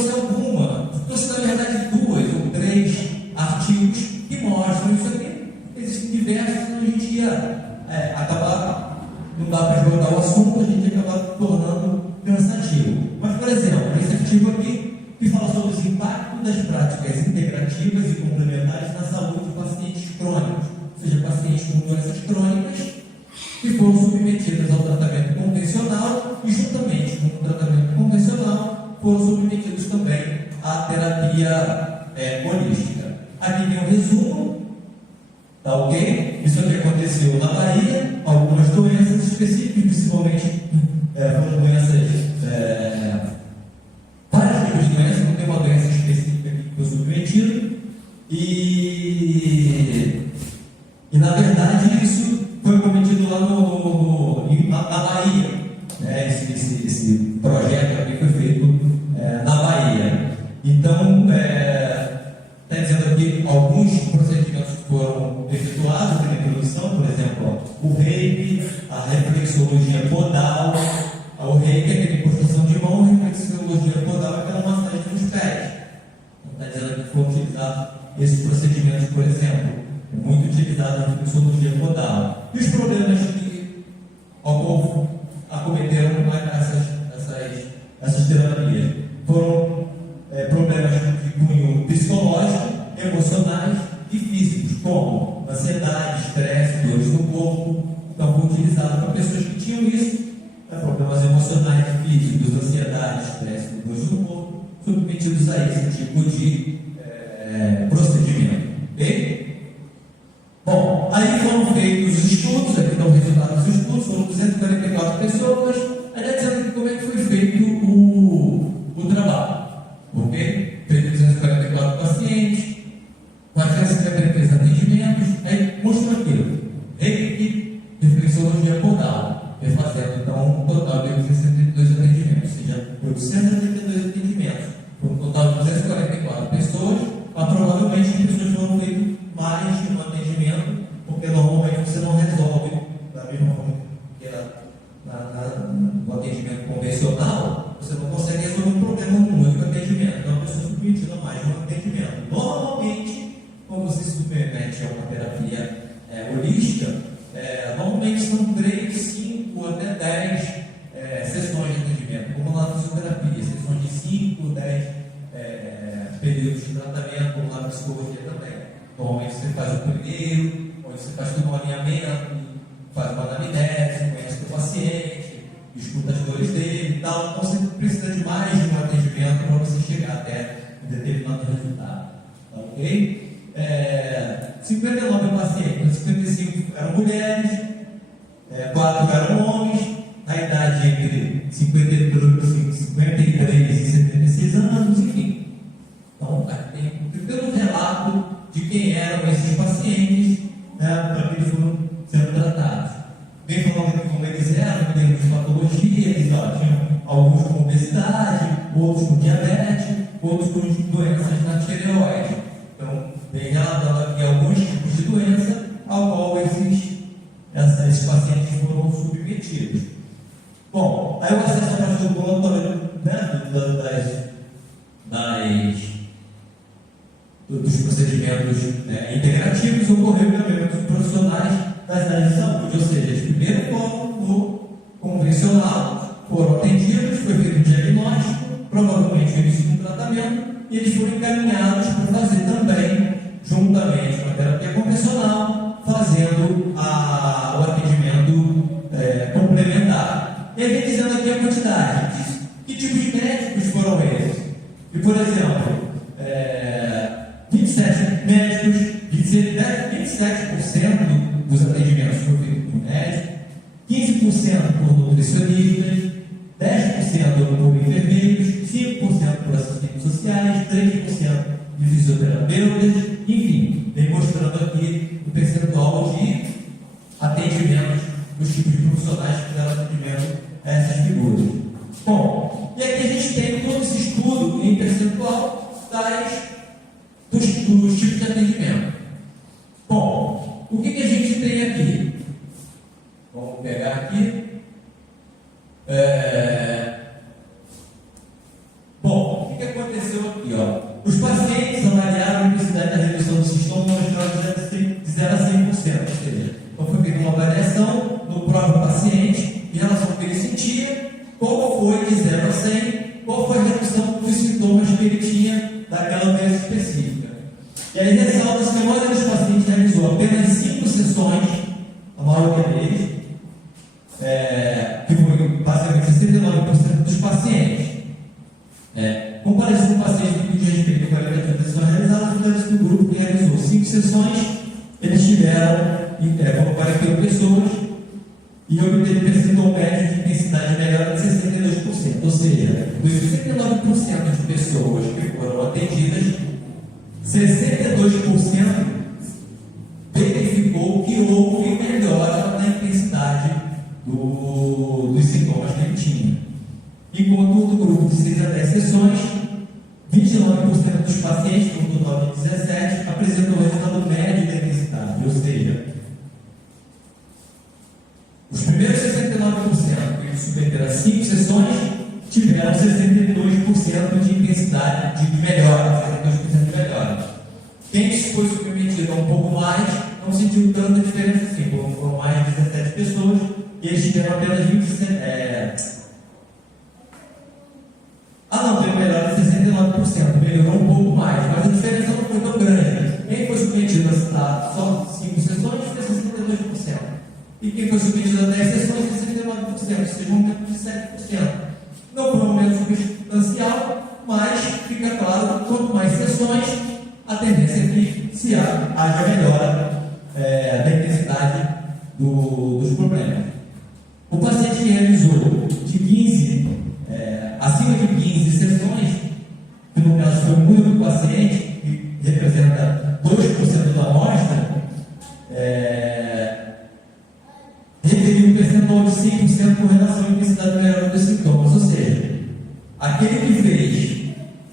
trouxe na verdade 2 ou 3 artigos que mostram isso aqui. Existem diversos, a gente ia acabar, não dá para jogar o assunto, a gente ia acabar tornando e, juntamente com o tratamento convencional, foram submetidos também à terapia holística. Aqui tem um resumo, tá ok? Isso aqui aconteceu na Bahia, algumas doenças específicas, principalmente foram doenças, vários tipos de doenças, não tem uma doença específica aqui que foi submetido, e na verdade isso foi cometido lá na Bahia, né? Esse projeto aqui foi feito na Bahia. Então, está dizendo aqui alguns procedimentos que foram efetuados na introdução, por exemplo, o reiki, a reflexologia podal. O reiki é aquela imposição de mão, a reflexologia podal é aquela massagem nos pés. Então, está dizendo aqui que foram utilizados esses procedimentos, por exemplo, muito utilizado na reflexologia podal. E os problemas que acometeram essas terapias foram problemas de cunho psicológico, emocionais e físicos, como ansiedade, estresse, dores no corpo. Então, foi utilizado para pessoas que tinham isso, problemas emocionais e físicos, ansiedade, estresse, dores no corpo, submetidos a esse tipo de procedimento. Ok? Bom, aí foram feitos os estudos, aqui estão os resultados dos estudos, foram 244 pessoas, aí está dizendo aqui como é que foi feito o trabalho, ok? Feito 244 pacientes, 453 atendimentos, aí mostrou aquilo, reiki, reflexologia podal, fazendo então um total de 262 atendimentos, ou seja, 882 atendimentos, por um total de 244 pessoas, mas provavelmente as pessoas foram feitas mais de um atendimento, porque normalmente você não resolve da mesma forma que no atendimento convencional, você não consegue resolver um problema num único atendimento. Então a pessoa é submetida a mais de um atendimento. Normalmente, quando você se submete a uma terapia holística, normalmente são 3, 5 até 10 sessões de atendimento, como na fisioterapia, sessões de 5, 10 períodos de tratamento, como na psicologia também. Normalmente você faz o primeiro, onde você faz todo um alinhamento, faz uma anamnese, conhece o paciente, escuta as dores dele e tal. Então você precisa de mais de um atendimento para você chegar até um determinado resultado. Tá, ok? 59 pacientes, 55 eram mulheres, 4 eram homens, na idade entre 53 e 76 anos, enfim. Então, pelo relato de quem eram esses pacientes, para que eles foram sendo tratados. Vem falando aqui como eles eram, em termos de patologia, eles tinham alguns com obesidade, outros com diabetes, outros com doenças na tireoide. Então, vem relatando aqui alguns tipos de doença ao qual esses pacientes foram submetidos. Bom, aí o acesso à parte do ambulatório, dos procedimentos integrativos ocorreu também com os profissionais das áreas de saúde, ou seja, eles primeiro foram no convencional, foram atendidos, foi feito um diagnóstico, provavelmente o início do tratamento, e eles foram encaminhados para fazer também, juntamente com a terapia convencional, fazendo o atendimento complementar. E aí vem dizendo aqui a quantidade, que tipos de médicos foram esses? E, por exemplo, 27 médicos, 27% dos atendimentos foram feitos por médicos, 15% por nutricionistas, 10% por enfermeiros, 5% por assistentes sociais, 3% de fisioterapeutas, enfim, vem mostrando aqui o percentual de atendimentos dos tipos de profissionais que deram atendimento a essas figuras. Bom, e aqui a gente tem todo esse estudo em percentual dos tipos de atendimento. Bom, o que a gente tem aqui? Vamos pegar aqui. Bom, o que aconteceu aqui? Os pacientes avaliaram a necessidade da redução do sintoma mostraram de 0 a 100%, ou seja, então foi feita uma avaliação no próprio paciente em relação ao que ele sentia, qual foi de 0 a 100, qual foi a redução dos sintomas que ele tinha daquela doença específica. E aí ressalta-se que a maioria dos pacientes realizou apenas 5 sessões, a maioria deles, que foi basicamente 69%, Comparecido com o paciente que pediu respeito com a livratura das sessões realizadas, os do grupo que realizou 5 sessões, eles tiveram, como 41 pessoas, e obteve percentual médio de intensidade melhor de 62%. Ou seja, dos 69% de pessoas que foram atendidas, 62% verificou que houve melhora na intensidade dos sintomas que ele tinha. Enquanto do grupo de 6 a 10 sessões, 29% dos pacientes, no total de 17, apresentou resultado médio da intensidade, ou seja, os primeiros 69% que submeteram a 5 sessões tiveram 62% de intensidade de melhora, 62% de melhora. Quem foi submetido a um pouco mais não sentiu tanta diferença assim, foram mais de 17 pessoas e eles tiveram apenas 27%. Teve melhora de 69%, melhorou um pouco mais, mas a diferença não foi tão grande. Quem foi submetido a só 5 sessões teve 62%. E quem foi submetido a 10 sessões, 69%, ou seja, um aumento de 7%. Não foi um aumento substancial, mas fica claro que quanto mais sessões, a tendência é que se haja melhora da intensidade dos problemas. O paciente que realizou de 15, acima de 15 sessões, que no caso foi o único paciente, que representa 2% da amostra, referiu um percentual de 5% com relação à intensidade melhor dos sintomas, ou seja, aquele que fez,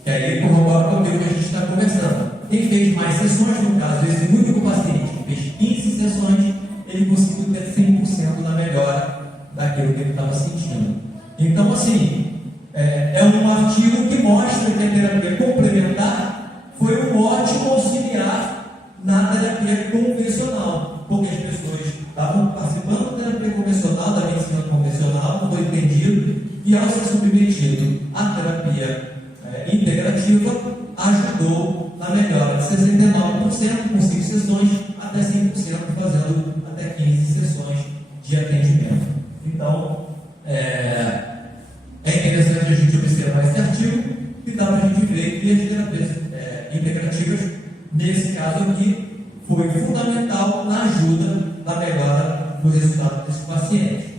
que aí corrobora com o que a gente está conversando, quem fez mais sessões, no caso, esse único paciente que fez 15 sessões, ele conseguiu ter 100% da melhora daquilo que ele estava sentindo. Então, assim, é um artigo que mostra que a terapia complementar foi um ótimo auxiliar na terapia convencional, porque as pessoas estavam participando da terapia convencional, da medicina convencional, não foi entendido, e ao ser submetido à terapia integrativa, ajudou na melhora de 69%, com 5 sessões, até 100%, fazendo até 15 sessões de atendimento. Então, é interessante a gente observar esse artigo, e dá para a gente ver que as terapias integrativas, nesse caso aqui, foi fundamental na ajuda na melhora do resultado desse paciente.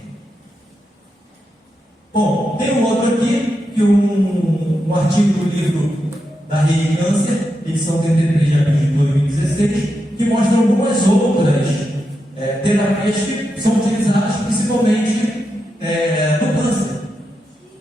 Bom, tem um outro aqui, que um artigo do livro da Rede Câncer, edição 33 de abril de 2016, que mostra algumas outras terapias que são utilizadas principalmente no câncer.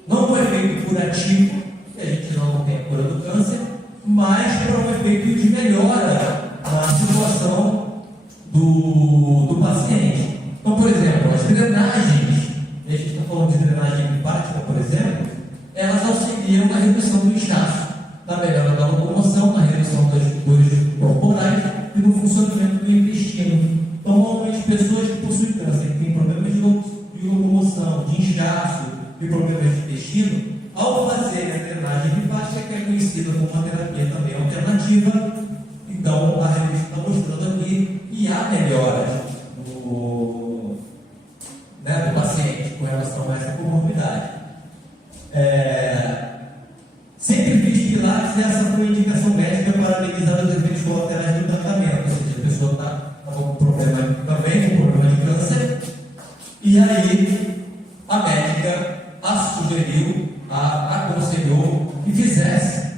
Não um efeito curativo, que a gente não tem a cura do câncer, mas para um efeito de melhora na situação do paciente. Então, por exemplo, as drenagens, a gente está falando de drenagem linfática, por exemplo, elas auxiliam na redução do inchaço, na melhora da locomoção, na redução das dores corporais e no funcionamento do intestino. Então, normalmente, pessoas que possuem câncer, que têm problemas de locomoção, de inchaço e problemas de intestino, ao fazer a drenagem linfática, que é conhecida como uma terapia também alternativa, então a revista está mostrando aqui que há melhoras do paciente com relação a essa comorbidade. Sempre fiz pilates e essa foi a indicação médica para amenizar os efeitos colaterais do tratamento, ou seja, a pessoa estava com problema também, com problema de câncer, e aí a médica a sugeriu, a aconselhou que fizesse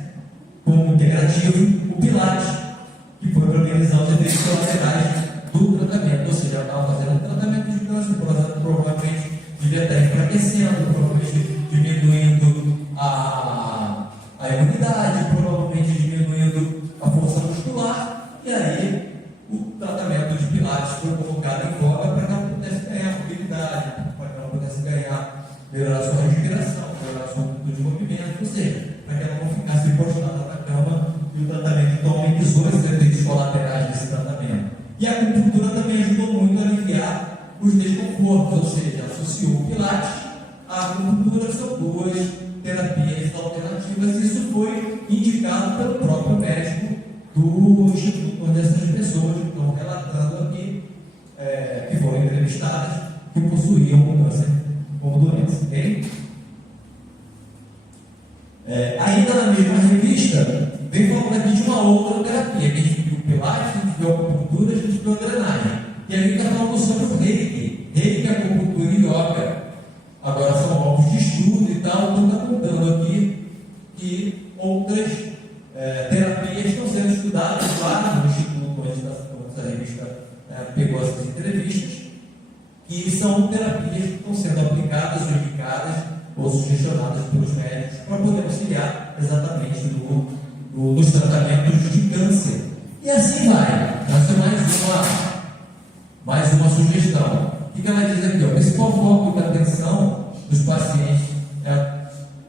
como integrativo o pilates, que foi para amenizar os efeitos colaterais do tratamento, ou seja, ela estava fazendo um tratamento de câncer, provavelmente devia estar enfraquecendo, provavelmente diminuindo a imunidade, provavelmente diminuindo a força muscular, e aí o tratamento de pilates foi colocado em voga para que ela pudesse ganhar mobilidade, para que ela pudesse melhorar sua respiração, melhorar sua amplitude de movimento, ou seja, para que ela não ficasse encostada na cama e o tratamento então amenizou esses efeitos colaterais desse tratamento. E a acupuntura também ajudou muito a aliviar os desconfortos, ou seja, associou o pilates à acupuntura, são duas terapias alternativas, e isso foi indicado pelo próprio médico do instituto, onde essas pessoas estão relatando aqui, que foram entrevistadas, que possuíam câncer como doença. Okay? Ainda na mesma revista, vem falando aqui de uma outra terapia, que a gente viu pilates, a gente viu acupuntura, a gente viu a drenagem. E aqui está falando sobre o reiki, acupuntura e yoga. Agora são alvos de estudo e tal, então está contando aqui que outras terapias estão sendo estudadas lá no Instituto, onde essa revista pegou essas entrevistas, que são terapias que estão sendo aplicadas, indicadas ou sugestionadas pelos médicos para poder auxiliar exatamente nos tratamentos de câncer. E assim vai. Essa é mais uma sugestão. O que ela diz aqui? O principal foco da atenção dos pacientes é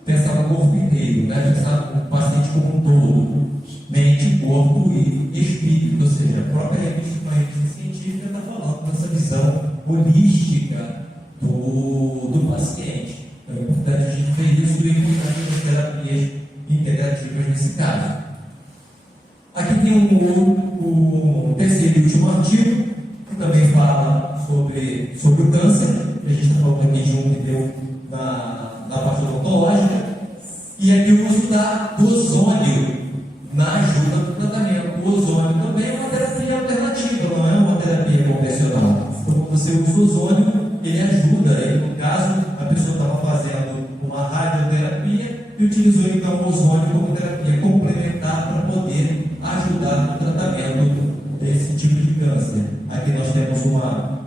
pensar no corpo inteiro, pensar no paciente como um todo, mente, corpo e espírito, ou seja, a própria revista, uma revista científica, está falando dessa visão holística do paciente. Então é importante a gente ver isso e incluir as terapias integrativas nesse caso. Aqui tem o terceiro e último artigo, que também fala sobre o câncer. A gente está falando aqui de um que deu na parte odontológica. E aqui o uso do ozônio na ajuda do tratamento. O ozônio também é uma terapia alternativa, não é uma terapia convencional. Então, quando você usa o ozônio, ele ajuda. E, no caso, a pessoa estava fazendo uma radioterapia e utilizou então o ozônio como terapia complementar para poder ajudar no tratamento desse tipo de câncer. Aqui nós temos uma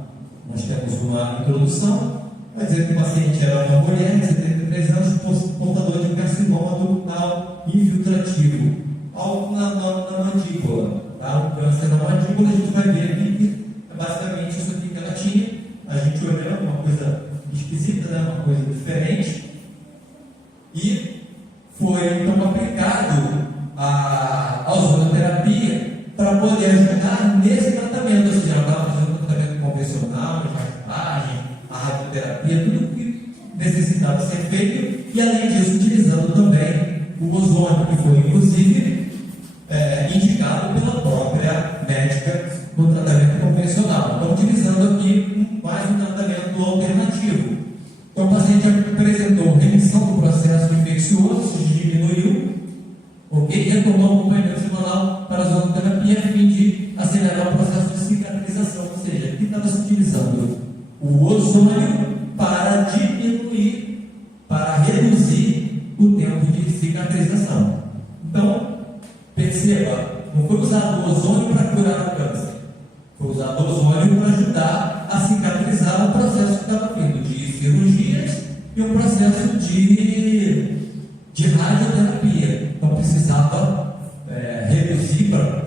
introdução, vai dizer que o paciente era uma mulher de 73 anos, portador de carcinoma ductal infiltrativo, algo na mandíbula, tá? Um câncer na mandíbula. A gente vai ver aqui que é basicamente isso aqui que ela tinha, a gente olhando, uma coisa esquisita, né? Uma coisa diferente, e foi então aplicado a ozonoterapia para poder ajudar nesse tratamento. Ou seja, ela estava fazendo um tratamento convencional, de raspagem, a radioterapia, tudo que necessitava ser feito, e além disso, utilizando também o ozônio, que foi inclusive indicado pela própria médica no tratamento convencional. Então, utilizando aqui mais um tratamento alternativo. Então, o paciente apresentou remissão do processo infeccioso, diminuiu, e retomou o acompanhamento semanal para a ozonoterapia a fim de acelerar o processo de cicatrização. Ou seja, aqui estava se utilizando o ozônio para diminuir, para reduzir o tempo de cicatrização. Então, perceba, não foi usado o ozônio para curar o câncer, foi usado o ozônio para ajudar a cicatrizar o processo que estava vindo de cirurgias e um processo de radioterapia. Então precisava reduzir para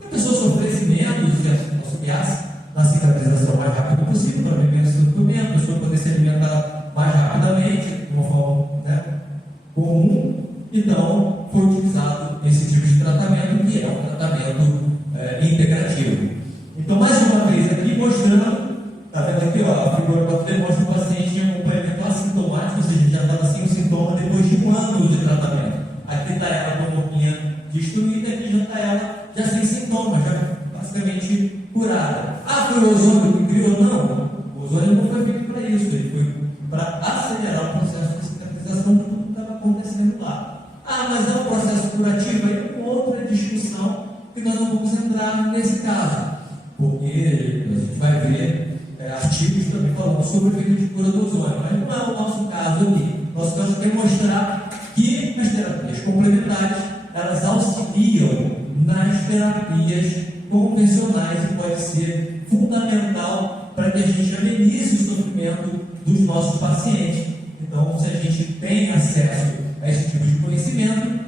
que a pessoa sofresse menos e auxiliasse na cicatrização o mais rápido possível, para ver menos sofrimento, a pessoa poder se alimentar mais rapidamente, de uma forma comum. Então foi utilizado esse tipo de tratamento, que é um tratamento integrativo. Então, mais uma vez aqui mostrando, está vendo aqui, a figura demonstra o paciente em acompanhamento assintomático, ou seja, já estava sem o sintoma depois de um ano de tratamento. Aqui está ela com a boquinha destruída, aqui já está ela já sem sintomas, já basicamente curada. Foi o ozônio que criou? Não, o ozônio não foi feito para isso, ele foi para acelerar o processo de cicatrização de tudo que estava acontecendo lá. Mas é um processo curativo? Aí é outra discussão que nós não vamos entrar nesse caso, porque a gente vai ver artigos também falando sobre o efeito de cura do ozônio, mas não é o nosso caso aqui. Nosso caso é mostrar que as terapias complementares, elas auxiliam nas terapias convencionais e pode ser fundamental para que a gente amenize o sofrimento dos nossos pacientes. Então, se a gente tem acesso a esse tipo de conhecimento,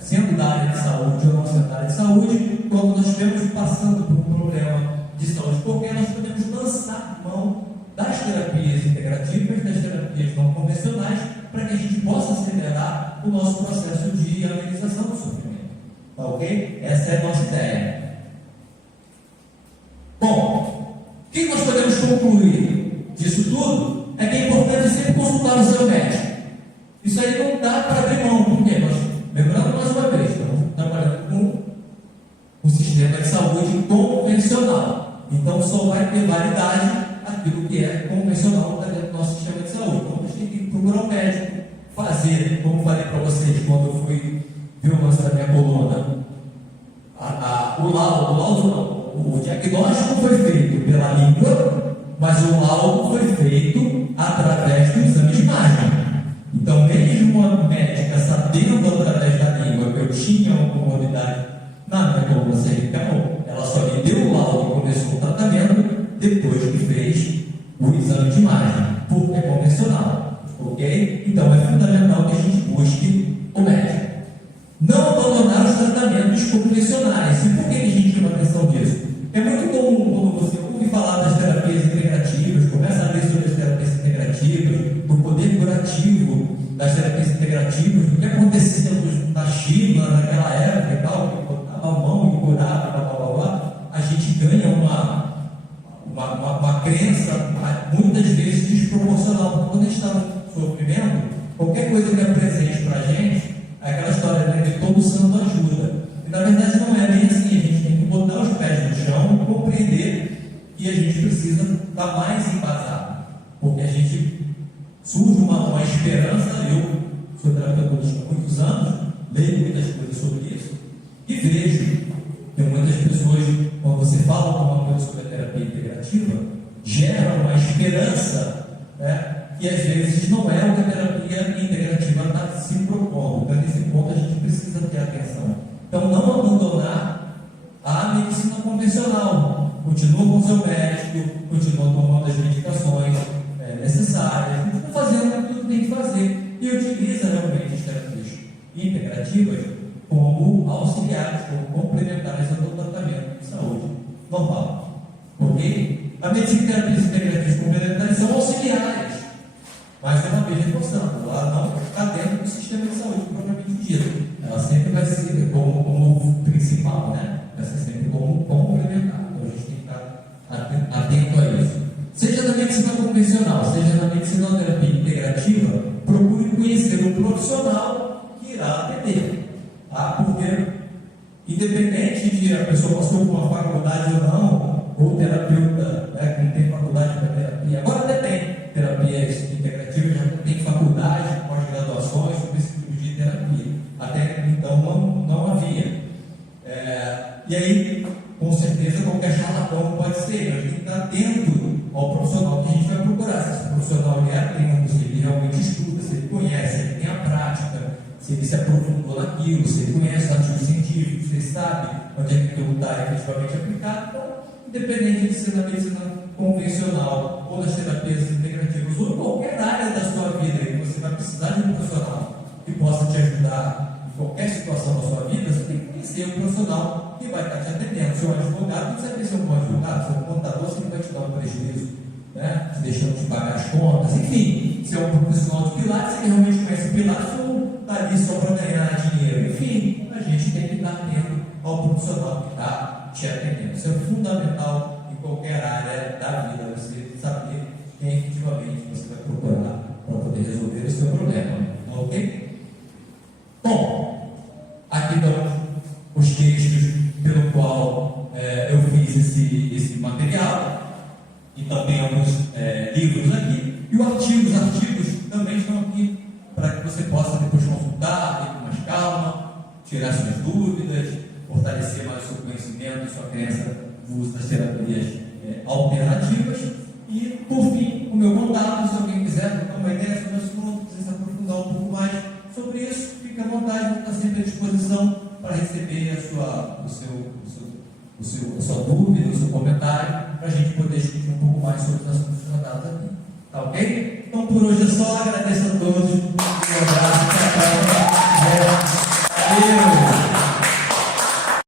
sendo da área de saúde ou não sendo da área de saúde, quando nós estivermos passando por um problema de saúde qualquer, nós podemos lançar mão das terapias integrativas, das terapias não convencionais, para que a gente possa acelerar o nosso processo de amenização do sofrimento. Tá ok? Essa é a nossa ideia. Bom, o que nós podemos concluir disso tudo? É que é importante sempre consultar o seu médico. Isso aí não dá para abrir mão, porque nós, lembrando mais uma vez, estamos trabalhando com o sistema de saúde convencional. Então só vai ter validade aquilo que é convencional dentro do nosso sistema de saúde. Então a gente tem que procurar um médico, fazer fazer, como falei para vocês, quando eu fui ver o lance da minha coluna, o diagnóstico foi feito pela língua, mas o laudo foi feito através do exame de imagem. Então, mesmo a médica sabendo através da língua que eu tinha uma comorbidade na minha coluna cervical, ela só me deu o laudo e começou o tratamento depois que fez o exame de imagem, porque é convencional, ok? Então, é fundamental que a gente busque o médico. Não abandonar os tratamentos convencionais. E por que a gente chama atenção disso? É muito comum quando você ouve falar das terapias integrativas, começa a ler sobre as terapias integrativas, do poder curativo das terapias integrativas, do que acontecia na China, naquela época e tal, que botava a mão e curava, blá, blá, blá, blá. A gente ganha uma crença, muitas vezes desproporcional, porque quando a gente está no sofrimento, qualquer coisa que apresente para a gente, é aquela história, né, de todo santo ajuda. E na verdade não é bem assim. A gente tem que botar os pés no chão e compreender que a gente precisa estar mais embasado, porque a gente surge uma esperança. Eu sou terapeuta há muitos anos, leio muitas coisas sobre isso e vejo que muitas pessoas, quando você fala alguma coisa sobre a terapia integrativa, gera uma esperança, né, que às vezes não é o que a terapia integrativa está se propondo. Então, nesse ponto, a gente precisa ter atenção. Então, não abandonar a medicina convencional. Continua com o seu médico, continua tomando as medicações necessárias, continua fazendo aquilo que tem que fazer e utiliza realmente as terapias integrativas como auxiliares, como complementares ao tratamento de saúde normal. Ok? A medicina e terapias integrativas complementares são auxiliares. Mais uma vez reforçando, ela não está dentro do sistema de saúde propriamente dito. Ela sempre vai ser como principal, né? Vai ser sempre como complementar. Então a gente tem que estar atento a isso. Seja na medicina convencional, seja na medicina ou terapia integrativa, procure conhecer o profissional que irá atender. Tá? Porque, independente de a pessoa passou por uma faculdade ou não, ou terapeuta, né, que não tem faculdade para terapia, agora até tem terapias integrativas, já tem faculdade, pós-graduações sobre esse tipo de terapia. Até então não havia. E aí, com certeza, qualquer charlatão pode ser. A gente tem que estar atento ao profissional que a gente vai procurar. Se esse profissional é atento, se ele realmente estuda, se ele conhece, se ele tem a prática, se ele se aprofundou naquilo, se ele conhece os artigos científicos, se ele sabe onde é que aquilo está efetivamente aplicado. Então, independente de ser na medicina convencional ou das terapias integrativas ou em qualquer área da sua vida que você vai precisar de um profissional que possa te ajudar em qualquer situação da sua vida, você tem que conhecer um profissional que vai estar te atendendo. Se é um advogado, você vai ser um bom advogado. Se é um contador, você vai te dar um prejuízo, né, deixando de pagar as contas. Enfim, se é um profissional de pilates, você realmente conhece pilates ou está ali só para ganhar dinheiro. Enfim, a gente tem que estar atento ao profissional que está te atendendo. Isso é fundamental em qualquer área da vida, você saber quem efetivamente você vai procurar para poder resolver o seu problema. Ok? Bom, aqui estão os textos pelo qual eu fiz esse material. Então tem alguns livros aqui. E os artigos também estão aqui para que você possa depois consultar, ter com mais calma, tirar suas dúvidas, fortalecer mais o seu conhecimento, sua crença no uso das terapias alternativas. E, por fim, o meu contato, se alguém quiser trocar uma ideia sobre o assunto, quiser se aprofundar um pouco mais sobre isso, fique à vontade, está sempre à disposição para receber a sua dúvida, o seu comentário, para a gente poder discutir um pouco mais sobre os assuntos tratados aqui. Tá ok? Então, por hoje é só. Agradeço a todos.